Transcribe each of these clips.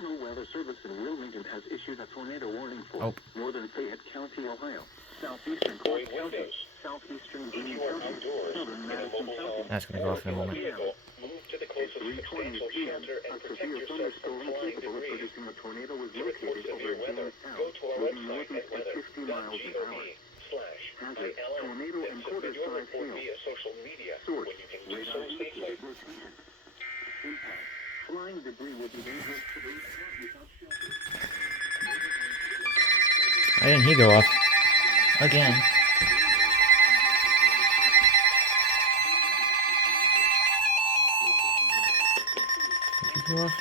National Weather Service in Wilmington has issued a tornado warning for northern Fayette County, Ohio, southeastern Clark County, southeastern Greene County, southern Madison County. That's going to go off in a moment. Move to the closest substantial shelter and protect yourself from flying debris. To report severe weather, go to our website at weather.gov/ILM and submit your report via social media when you can do so safely. Impact. Flying debris will be dangerous to those without shelter. Why didn't he go off? Again. Did he go off?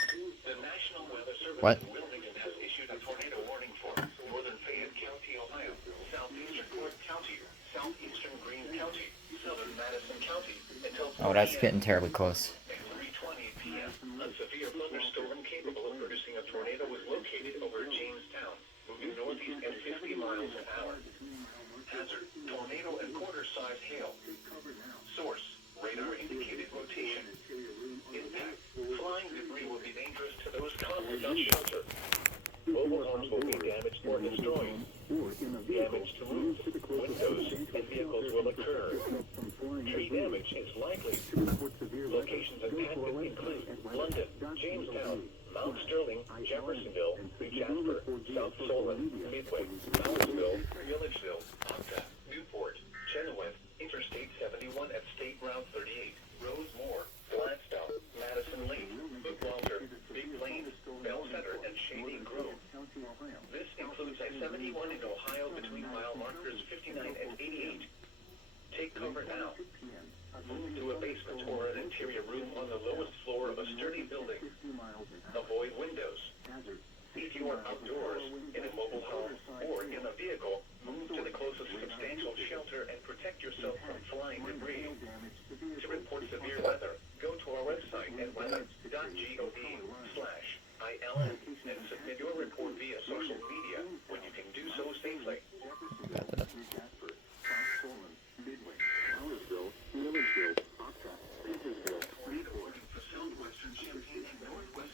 What? Wilmington has issued a tornado warning for northern Fayette County, Ohio, southeastern Clark County, southeastern Greene County, southern Madison County, until Oh, that's getting terribly close. At 3:20 p.m., a severe thunderstorm capable of producing a tornado was located over Jamestown, moving northeast at 50 miles an hour. Hazard: tornado and quarter-size hail. Source: radar-indicated rotation. Impact: flying debris will be dangerous to those caught without shelter. Mobile homes will be damaged or destroyed. Damage to roofs, windows, and vehicles will occur. Tree damage is likely. Locations impacted include London, Jamestown, Mount Sterling, Jeffersonville, New Jasper, South Solon, Midway, Moundsville, Villageville, Octa, Newport, Chenoweth, Interstate 71 at State Route 38, Rosemore, Gladstone, Madison Lake, Bookwalter, Big Plains, Bell Center, and Shady Grove. This includes I-71 in Ohio between mile markers 59 and 88. Take cover now. Move to a basement or an interior room on the lowest floor of a sturdy building. Avoid windows. If you are outdoors, in a mobile home, or in a vehicle, move to the closest substantial shelter and protect yourself from flying debris. To report severe weather, go to our website at weather.gov/ILM and submit your report via social media when you can do so safely.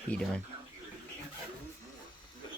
He doing? This